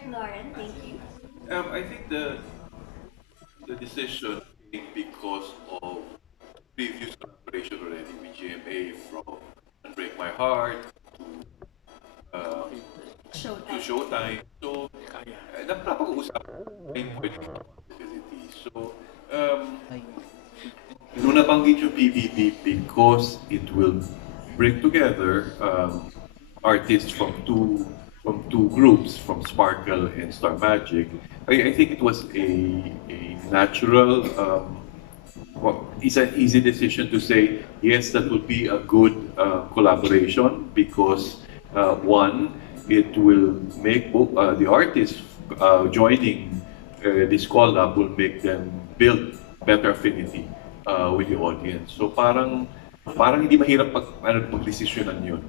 Derek Lauren, thank you. I think the decision came because of previous collaboration already with GMA from Unbreak My Heart uh, to Showtime. Showtime. So, napapag-uusapan yung point of possibility. So, nung nabanggit yung PBB because it will bring together artists from two groups, from Sparkle and Star Magic. I think it was a natural, well, it's an easy decision to say yes, that would be a good collaboration because one, it will make the artists joining this collab will make them build better affinity with the audience. So parang hindi mahirap pagdesisyonan yun.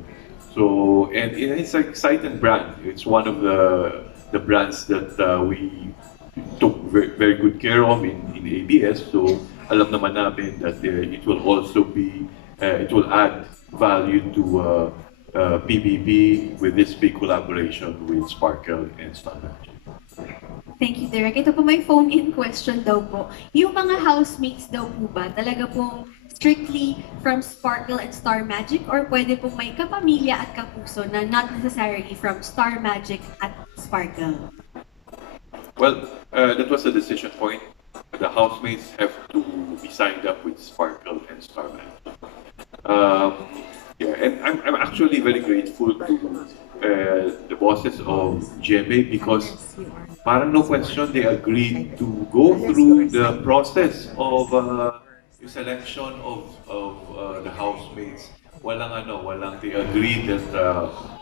So and it's an exciting brand. It's one of the brands that we took very good care of in ABS. So alam naman namin that it will also be it will add value to PBB with this big collaboration with Sparkle and Star Magic. Thank you, Derek. Ito po may phone-in question daw po. Yung mga housemates daw po ba, talaga pong strictly from Sparkle and Star Magic or pwede pong may kapamilya at kapuso na not necessarily from Star Magic at Sparkle? Well, that was a decision point. The housemates have to be signed up with Sparkle and Star Magic. Yeah, and I'm actually very grateful to the bosses of GMA because parang no question they agreed to go through the process of the selection of the housemates. Walang they agreed that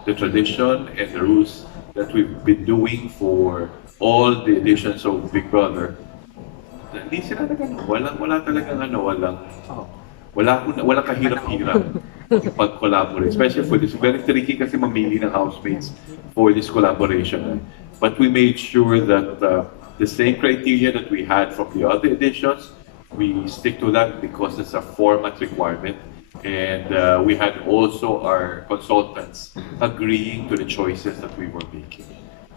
the tradition and the rules that we've been doing for all the editions of Big Brother, hindi sila wala talagang walang kahirap-hirap pag-collaborate. Especially for this, very tricky kasi mamili ng housemates for this collaboration. But we made sure that the same criteria that we had from the other editions, we stick to that because it's a format requirement. And we had also our consultants agreeing to the choices that we were making.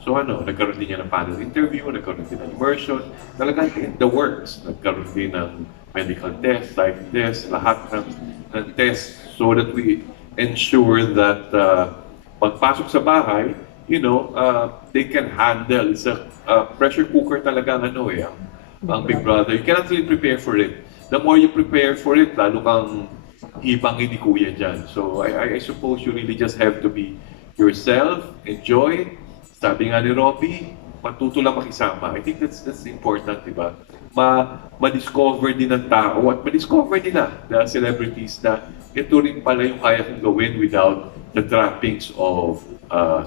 So nagkaroon din niya ng panel interview, nagkaroon din ng immersion, talagang in the works. Nagkaroon din ng medical test, psych test, lahat ng test so that we ensure that pagpasok sa bahay, they can handle. It's a pressure cooker talaga ang Big Brother. You cannot really prepare for it. The more you prepare for it, lalo kang hibang ni Kuya dyan. So I suppose you really just have to be yourself, enjoy. Sabi nga ni Robby, matuto lang makisama. I think that's important, di ba? Ma-discover din ng tao at ma-discover din the celebrities na ito rin pala yung kaya kong gawin without the trappings of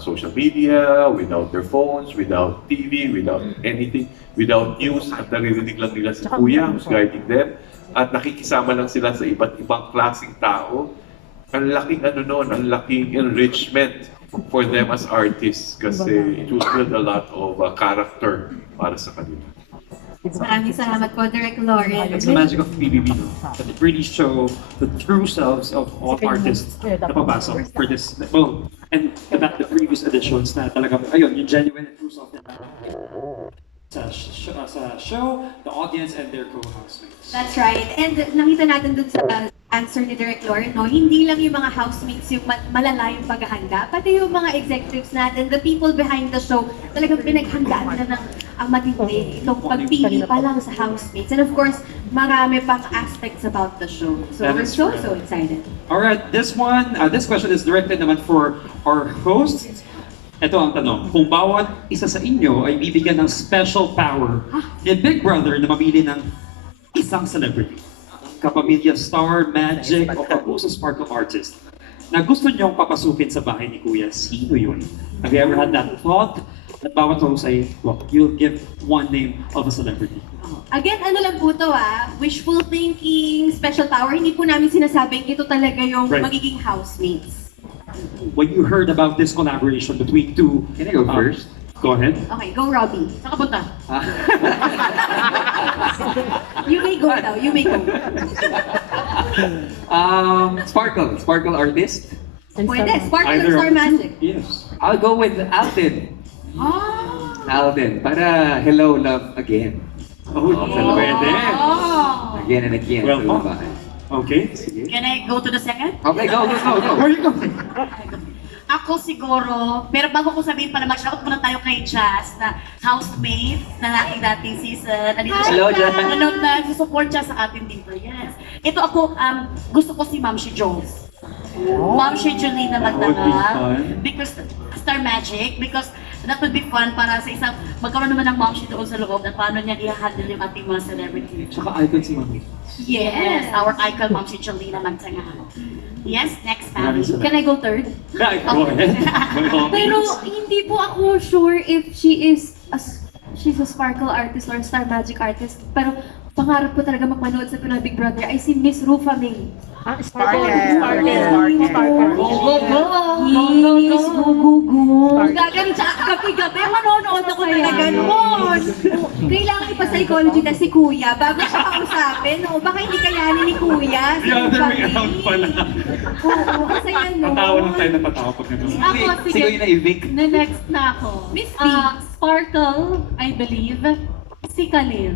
social media, without their phones, without TV, without anything, without news, at naririnig lang nila si Kuya who's guiding them, at nakikisama lang sila sa iba't ibang klaseng tao. Ang laking ang laking enrichment for them as artists kasi it will build a lot of character para sa kanila. Maraming salamat po, Derek Lauren. It's the magic of PBB, that it really show the true selves of all artists na papasok for this. Oh, and about the previous editions na talagang, ayun, yung genuine and true self nila sa show, the audience, and their co-housemates. That's right. And nakita natin dun sa answer ni Derek Lauren, hindi lang yung mga housemates yung malala yung paghahanda, pati yung mga executives natin, the people behind the show, talagang pinaghandaan na ng matindi itong pagpili pa lang sa housemates. And of course, marami pang aspects about the show. So we're so excited. Alright, this question is directed naman for our hosts. Ito ang tanong, kung bawat isa sa inyo ay bibigyan ng special power ni Big Brother na mamili ng isang celebrity, kapamilya Star, Magic, o kapuso Sparkle artist, na gusto niyong papasukin sa bahay ni Kuya, sino yun? Have you ever had that thought? At bawat host ay, well, you'll give one name of a celebrity. Again, lang po to wishful thinking, special power, hindi po namin sinasabing ito talaga yung magiging housemates. When you heard about this collaboration between two... Can I go first? Go ahead. Okay, go Robby. Saan ka punta? Ah. You may go daw, you may go. Sparkle artist. Pwede, Sparkle or Either Star of the two. Magic. Yes. I'll go with Alvin. Ah! Alden, para hello, love again. Oh, pwede. Again and again. Well, sa babae. Okay, sige. Can I go to the second? Okay, go. Where you going? Ako siguro, pero bago ko sabihin para mag-shout muna tayo kay Jazz na housemate na ating dating season. Nandito Hello, Jazz. Nanonood na support siya sa atin dito. Yes. Ito ako, gusto ko si Ma'am si Jones. Ma'am si Julina That would be Magdala. fun. Because Star Magic, because that would be fun para sa isang, magkaroon naman ng Ma'am si doon sa loob at paano niya i-handle yung ating mga celebrity. Tsaka icon si Mami. Yes, our icon Ma'am si Julina Magdala. Yes, next family. Can I go third? Go ahead. By all Pero means. hindi po ako sure if she's a sparkle artist or star magic artist. Pero pangarap ko talaga magmanood sa Pinoy Big Brother ay si Miss Rufa May. Sparkle. Yes, go, go, go. Gagaling siya gabi-gabi, manonood ako talaga noon. Kailangan ipa-psychology na si Kuya bago siya kausapin. No? Baka hindi kayanin ni Kuya. The other way around pala. Oo, kasi yan noon. Patawa lang tayo na patawa pag ganun. Ako, sige. Sige na i-Vic. Na next na ako. Miss B. Sparkle, I believe, si Kalil.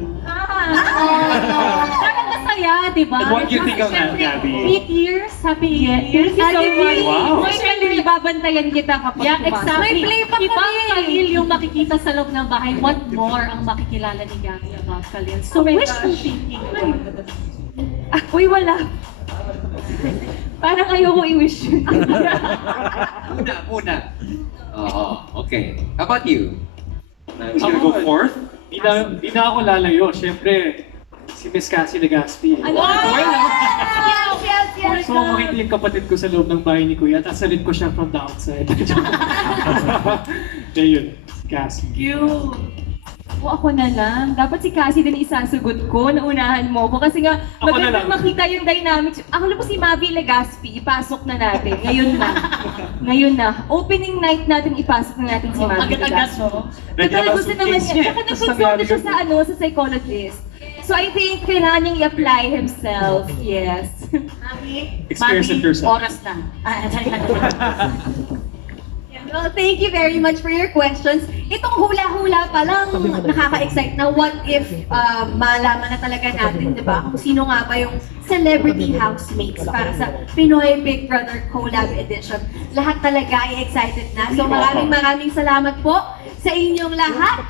Parang masaya, di ba? And what do you think of that, Gabby? 8 years, happy 8 years. Thank you so much. Wow. May Kalil, babantayan kita kapag Yeah, pumasok. exactly. May play pa Ibang kami. Kalil yung makikita sa loob ng bahay. What more ang makikilala ni Gabby about Kalil? So, Oh my wishful gosh. thinking. Uy, wala. Parang ayoko i-wish yun. Una. Oo, okay. How about you? Who's gonna go fourth? Di na ako lalayo. Siyempre, si Miss Cassie Legaspi. Yes. So, makita yung kapatid ko sa loob ng bahay ni Kuya at asalit ko siya from the outside. Kaya yun, si Cassie. O ako na lang. Dapat si Cassie din isasagot ko. Naunahan mo ko. Kasi nga, Ako na magandang lang. makita yung dynamics. Ako na po si Mavi Legaspi. Ipasok na natin. Ngayon na. Opening night natin, ipasok na natin si Mavi Agad-agad, Legaspi. no? Total, gusto naman niya. Tsaka nag-consult siya sa, sa psychologist. So I think kailangan niyang i-apply himself. Yes. Experience it yourself. Oras na. Well, thank you very much for your questions. Itong hula-hula pa lang nakaka-excite na what if malaman na talaga natin, di ba, kung sino nga ba yung celebrity housemates para sa Pinoy Big Brother Collab Edition. Lahat talaga ay excited na. So maraming salamat po sa inyong lahat.